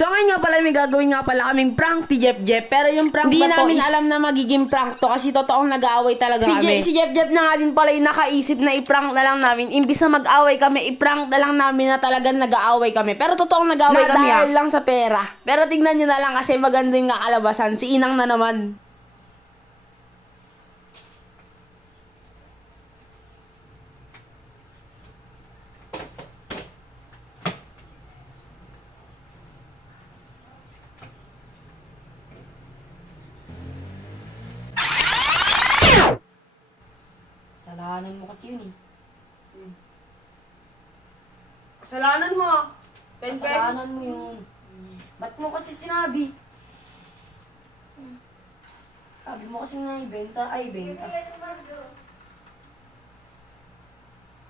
So ngayon nga pala may gagawin nga pala kaming prank ti Jeff Jeff. Pero yung prank Hindi na to namin is... alam na magiging prank to kasi totoong nag-aaway talaga kami. Si Jeff Jeff na nga din pala yung nakaisip na i-prank na lang namin. Imbis na mag-away kami, i-prank na lang namin na talagang nag-aaway kami. Pero totoong nag-aaway kami dahil lang sa pera. Pero tignan nyo na lang kasi maganda yung kakalabasan. Si Inang na naman. Kasalanan mo kasi yun eh. Kasalanan mo. 10 pesos. Kasalanan mo yun. Ba't mo kasi sinabi? Sabi mo kasi nga ibenta. Ay, ibenta.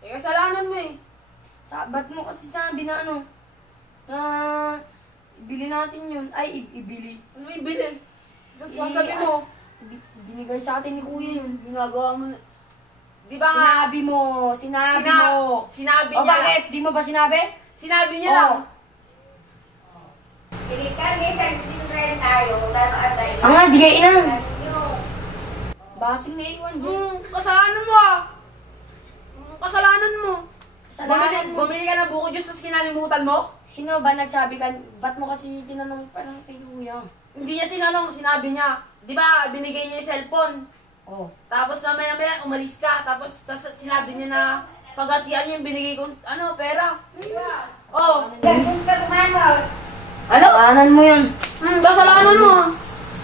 Eh, kasalanan mo eh. Ba't mo kasi sabi na ano? Na ibili natin yun. Ay, ibili. Ano ibili? Sasabi mo. Binigay sa atin ni Kuya yun. Ginagawa mo na. Di ba nga? Sinabi mo. Sinabi mo. Sinabi O niya. bakit? Di mo ba sinabi? Sinabi niya lang. Ang nga, di kayo inang. Baso na iwan dyan. Kasalanan mo ah. Kasalanan mo. Kasalanan mo. Bumili ka ng buko juice tapos kinalimutan mo? Sino ba nagsabi ka? Ba't mo kasi tinanong parang kay Kuya? Hindi niya tinanong, sinabi niya. Di ba, binigay niya yung cellphone. Oh. Tapos mamaya-maya, umalis ka. Tapos sinabi niya na pagatian niya yung binigay kong, pera. Oh. Ano? Kasalanan mo yun. Kasalanan mo.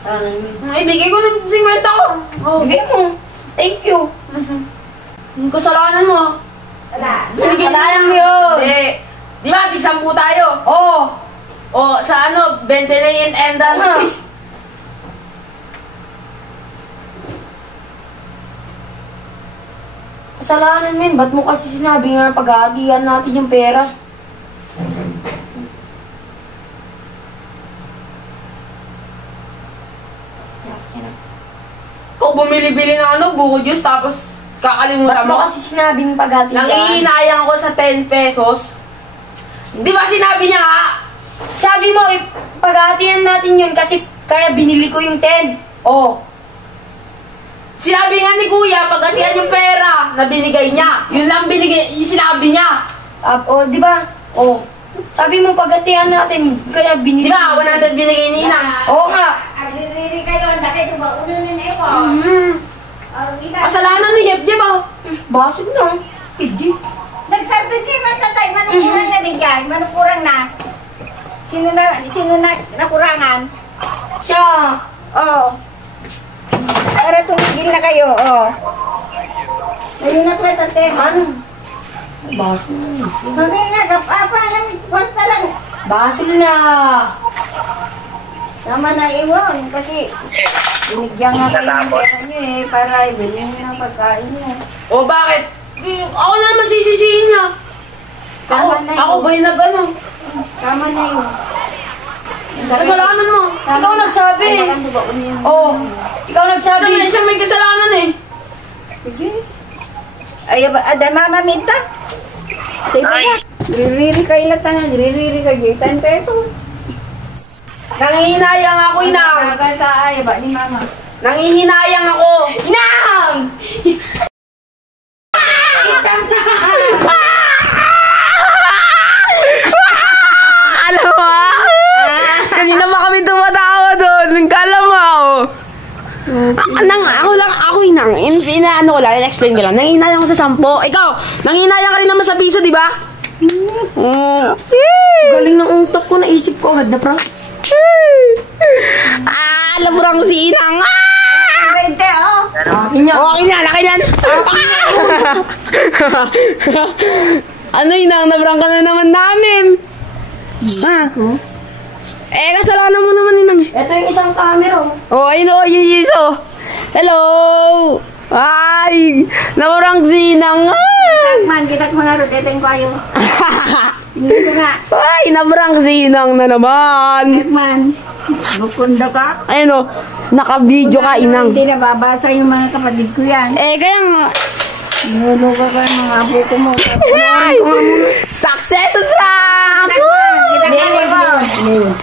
Kasalanan mo yun. Ibigay ko ng 50 ko. Oh. Bigay mo. Thank you. Kasalanan mo. Kasalanan mo yun. Di ba, tig-10 tayo. Oh. O, sa 20 na yun, and Kasalanan mo yun. Ba't mo kasi sinabi nga pag-aatian natin yung pera? Kung bumili-bili ng buko juice, tapos kakalimutan Ba't mo mo. kasi sinabing pag-aatian? Nangihinayang ko sa 10 pesos. Di ba sinabi niya nga? Sabi mo, pag-aatian natin yun kasi kaya binili ko yung 10. Oh. Sinabi nga ni Kuya, pagkatian yung pera na binigay niya. Yun lang yung sinabi niya. Di ba? Oh. Sabi mo pag-atian natin, kaya binili. Di ba, 100 binigay ni Inang? Oo nga. Kasalanan ni Jeff Jeff ah. Basog na. Hindi. Nagsabi di man tatay, manukurang na din yan. Manukurang na. Sino na nakurangan? Siya. Oh. Para tumigil na kayo, oh. Ayun na po, tate. Ano? Basog na. Magigagap, parang kwanta lang. Basog na. Tama na iwan, kasi binigyan nga kayo ng pera niyo eh, para ibili niyo ng pagkain niyo. O bakit? Ako na naman sisisihin niya. Ako ba yung nag-ano? Tama na yun. Kasalanan mo. Ikaw nagsabi. Oh. Ikaw nagsabi. Siya may kasalanan eh. Sige. Ay, ada mama minta. Sige. Ririri kayo na tangan, ririri kayo. 10 pesos. Nangihinayang ako, Inang. Sa ay, ba ni mama? Nangihinayang ako. Inang! Alam mo kanina pa kami tumatawa doon. Kala mo ako. Ako Inang. Inaano ko lang, in-explain ko lang. Nangihinayang ako sa 10. Ikaw, nangihinayang ka rin naman sa piso, di ba? Galing ng utak ko, naisip ko agad na prank. Alam mo lang si Inang. 20, oh. Akin niya. Okay na, laki yan. Ano Inang, nabrang ka na naman namin. Kasalanan mo naman Inang. Ito yung isang camera. Oh, ayun o, Yiso. Hello. Ay, nabrang si Inang. Kitak mga rodeteng ko ayo. Hindi ko nga. Ay, nabrang si Inang na naman. Man, bukunda ka. Ayun o, naka-video ka Inang. Hindi nababasa yung mga kapatid ko yan. Kaya nga. Nuluga ka ng mga buko mo. Success prank! Kitak mo.